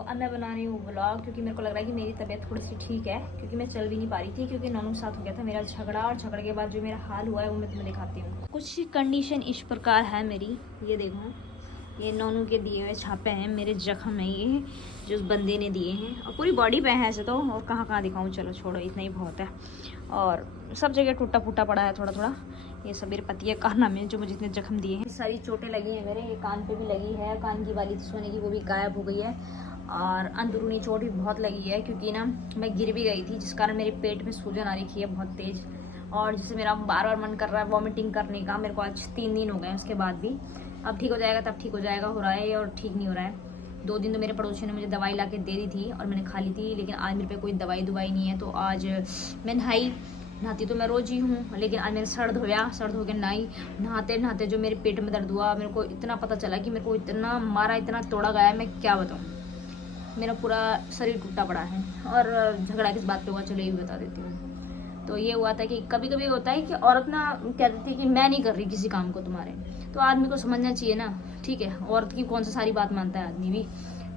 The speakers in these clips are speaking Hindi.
अब मैं बना रही हूँ व्लॉग, क्योंकि मेरे को लग रहा है कि मेरी तबीयत थोड़ी सी ठीक है, क्योंकि मैं चल भी नहीं पा रही थी, क्योंकि नॉनू के साथ हो गया था मेरा झगड़ा, और झगड़े के बाद जो मेरा हाल हुआ है वो मैं तुम्हें दिखाती हूँ। कुछ कंडीशन इस प्रकार है मेरी, ये देखो, ये नॉनू के दिए हुए छापे हैं, मेरे जख्म है ये जो उस बंदे ने दिए हैं, और पूरी बॉडी पे है ऐसे तो, और कहाँ कहाँ दिखाऊँ, चलो छोड़ो, इतना ही बहुत है। और सब जगह टूटा फूटा पड़ा है थोड़ा थोड़ा, ये सब मेरे पति है कान में जो मुझे इतने जख्म दिए हैं। सारी चोटें लगी हैं मेरे, ये कान पे भी लगी है, कान की वाली सोने की वो भी गायब हो गई है, और अंदरूनी चोट भी बहुत लगी है, क्योंकि ना मैं गिर भी गई थी, जिस कारण मेरे पेट में सूजन आ रही है बहुत तेज़, और जिससे मेरा बार बार मन कर रहा है वॉमिटिंग करने का। मेरे को आज 3 दिन हो गए उसके बाद भी, अब ठीक हो जाएगा तब ठीक हो जाएगा, हो रहा है और ठीक नहीं हो रहा है। 2 दिन तो मेरे पड़ोसी ने मुझे दवाई ला के दे दी थी और मैंने खा ली थी, लेकिन आज मेरे पे कोई दवाई नहीं है। तो आज मैं नहाती तो मैं रोज ही हूँ, लेकिन आज मैंने सर धोया, सर धो के नहाते नहाते जो मेरे पेट में दर्द हुआ, मेरे को इतना पता चला कि मेरे को इतना मारा, इतना तोड़ा गया है, मैं क्या बताऊँ, मेरा पूरा शरीर टूटा पड़ा है। और झगड़ा किस बात पे हुआ, चलो ये भी बता देती हूँ। तो ये हुआ था कि कभी कभी होता है कि औरत ना कह देती है कि मैं नहीं कर रही किसी काम को तुम्हारे, तो आदमी को समझना चाहिए ना, ठीक है, औरत की कौन सा सारी बात मानता है आदमी भी।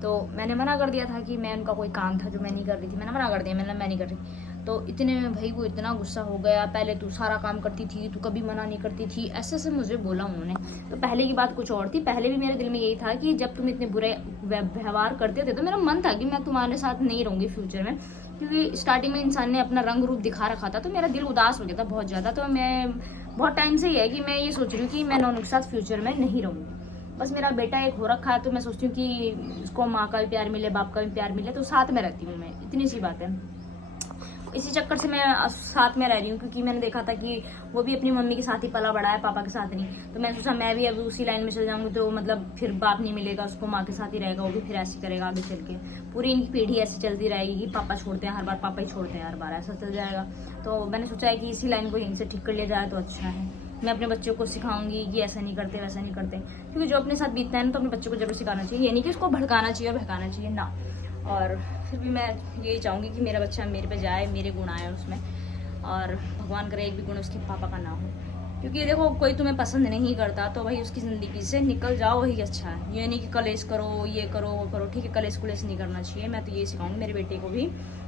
तो मैंने मना कर दिया था कि मैं उनका कोई काम था जो मैं नहीं कर रही थी, मैंने मना कर दिया, मैं नहीं कर रही। तो इतने में भाई वो इतना गुस्सा हो गया, पहले तू सारा काम करती थी, तू कभी मना नहीं करती थी, ऐसे ऐसे मुझे बोला उन्होंने। तो पहले की बात कुछ और थी, पहले भी मेरे दिल में यही था कि जब तुम इतने बुरे व्यवहार करते थे तो मेरा मन था कि मैं तुम्हारे साथ नहीं रहूंगी फ्यूचर में, क्योंकि स्टार्टिंग में इंसान ने अपना रंग रूप दिखा रखा था, तो मेरा दिल उदास हो गया था बहुत ज़्यादा। तो मैं बहुत टाइम से ही है कि मैं ये सोच रही हूँ कि मैं नॉनू के साथ फ्यूचर में नहीं रहूँगी। बस मेरा बेटा एक हो रखा है, तो मैं सोचती हूँ कि उसको माँ का भी प्यार मिले, बाप का भी प्यार मिले, तो साथ में रहती हूँ मैं, इतनी सी बात है। इसी चक्कर से मैं साथ में रह रही हूँ, क्योंकि मैंने देखा था कि वो भी अपनी मम्मी के साथ ही पला बड़ा है, पापा के साथ नहीं। तो मैं सोचा मैं भी अभी उसी लाइन में चल जाऊंगी, तो मतलब फिर बाप नहीं मिलेगा उसको, माँ के साथ ही रहेगा, वो भी फिर ऐसे करेगा आगे चल के, पूरी इनकी पीढ़ी ऐसी चलती रहेगी कि पापा छोड़ते हैं हर बार, पापा ही छोड़ते हैं हर बार, ऐसा चल जाएगा। तो मैंने सोचा है कि इसी लाइन को यहीं से ठीक कर लिया जाए तो अच्छा है। मैं अपने बच्चों को सिखाऊंगी कि ऐसा नहीं करते, वैसा नहीं करते, क्योंकि जो अपने साथ बीतता है ना, तो अपने बच्चों को जरूर सिखाना चाहिए, ये नहीं कि उसको भड़काना चाहिए और बहकाना चाहिए ना। और फिर भी मैं यही चाहूँगी कि मेरा बच्चा मेरे पे जाए, मेरे गुण आए उसमें, और भगवान करे एक भी गुण उसके पापा का ना हो। क्योंकि देखो, कोई तुम्हें पसंद नहीं करता तो भाई उसकी ज़िंदगी से निकल जाओ, वही अच्छा है। ये नहीं कि कलेश करो, ये करो वो करो, ठीक है, कलेश कुलेश नहीं करना चाहिए। मैं तो यही सिखाऊंगी मेरे बेटे को भी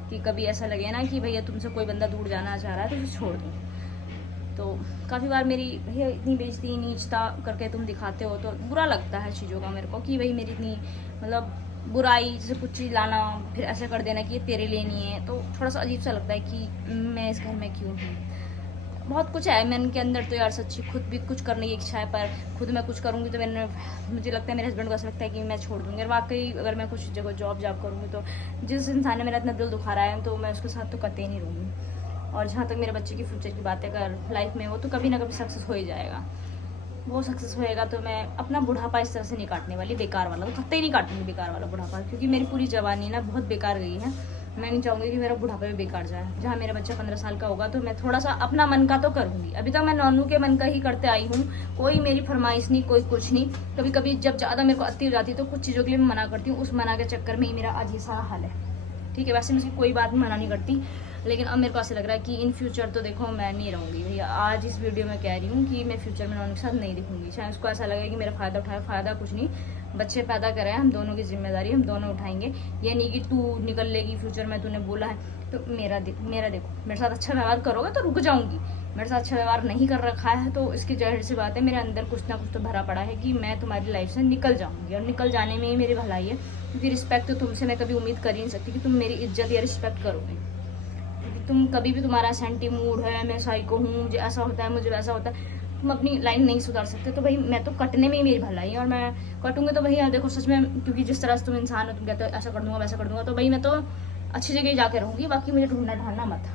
कि कभी ऐसा लगे ना कि भैया तुमसे कोई बंदा दूर जाना चाह रहा है तो उसे छोड़ दो। तो काफ़ी बार मेरी भैया इतनी बेइज्जती नीचता करके तुम दिखाते हो, तो बुरा लगता है चीज़ों का मेरे को, कि भाई मेरी इतनी मतलब बुराई, जैसे कुछ चीज़ लाना फिर ऐसा कर देना कि ये तेरे लिए नहीं है, तो थोड़ा सा अजीब सा लगता है कि मैं इस घर में क्यों हूँ। बहुत कुछ है मन के अंदर तो यार, सच्ची खुद भी कुछ करने की इच्छा है, पर खुद मैं कुछ करूँगी तो मुझे लगता है, मेरे हस्बैंड को ऐसा लगता है कि मैं छोड़ दूँगी। और वाकई अगर मैं कुछ जगह जॉब करूँगी तो जिस इंसान ने मेरा इतना दिल दुखा रहा है, तो मैं उसके साथ तो कतई नहीं रहूँगी। और जहाँ तक मेरे बच्चे की फ्यूचर की बात है, अगर लाइफ में वो तो कभी ना कभी सक्सेस हो ही जाएगा, वो सक्सेस होएगा, तो मैं अपना बुढ़ापा इस तरह से नहीं काटने वाली, बेकार वाला, तो कतई नहीं काटूंगी बेकार वाला बुढ़ापा, क्योंकि मेरी पूरी जवानी ना बहुत बेकार गई है। मैं नहीं चाहूँगी कि मेरा बुढ़ापा भी बेकार जाए। जहाँ मेरा बच्चा 15 साल का होगा तो मैं थोड़ा सा अपना मन का तो करूँगी। अभी तक मैं नॉनू के मन का ही करते आई हूँ, कोई मेरी फरमाइश नहीं, कोई कुछ नहीं। कभी कभी जब ज़्यादा मेरे को अति हो जाती है तो कुछ चीज़ों के लिए मैं मना करती हूँ, उस मना के चक्कर में ही मेरा आज ये सारा हाल है, ठीक है। वैसे मैं उसकी कोई बात मना नहीं करती, लेकिन अब मेरे को ऐसा लग रहा है कि इन फ्यूचर तो देखो मैं नहीं रहूँगी भैया। आज इस वीडियो में कह रही हूँ कि मैं फ्यूचर में नॉनू के साथ नहीं दिखूंगी। चाहे उसको ऐसा लगे कि मेरा फ़ायदा उठाए, फ़ायदा कुछ नहीं, बच्चे पैदा करें, हम दोनों की जिम्मेदारी हम दोनों उठाएंगे। ये नहीं कि तू निकल लेगी फ्यूचर में, तूने बोला है तो मेरा देखो, मेरे साथ अच्छा व्यवहार करोगे तो रुक जाऊँगी, मेरे साथ अच्छा व्यवहार नहीं कर रखा है तो इसकी जाहिर सी बात है मेरे अंदर कुछ ना कुछ तो भरा पड़ा है कि मैं तुम्हारी लाइफ से निकल जाऊँगी, और निकल जाने में ही मेरी भलाई है। क्योंकि रिस्पेक्ट तो तुमसे मैं कभी उम्मीद कर ही नहीं सकती कि तुम मेरी इज्जत या रिस्पेक्ट करोगे। तुम कभी भी, तुम्हारा सेंटी मूड है, मैं साइको हूँ, मुझे ऐसा होता है, मुझे वैसा होता है, तुम अपनी लाइन नहीं सुधार सकते। तो भाई मैं तो कटने में ही मेरी भलाई है, और मैं कटूंगी तो भैया देखो सच में, क्योंकि जिस तरह से तुम इंसान हो, तुम कहते हो ऐसा कर दूंगा वैसा कर दूंगा, तो भाई मैं तो अच्छी जगह जाके रहूँगी। बाकी मुझे ढूंढना ढांढना मत,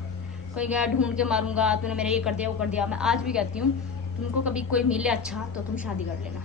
कोई गया ढूंढ के मारूंगा, तूने मेरा ये कर दिया वो कर दिया। मैं आज भी कहती हूँ, तुमको कभी कोई मिले अच्छा तो तुम शादी कर लेना।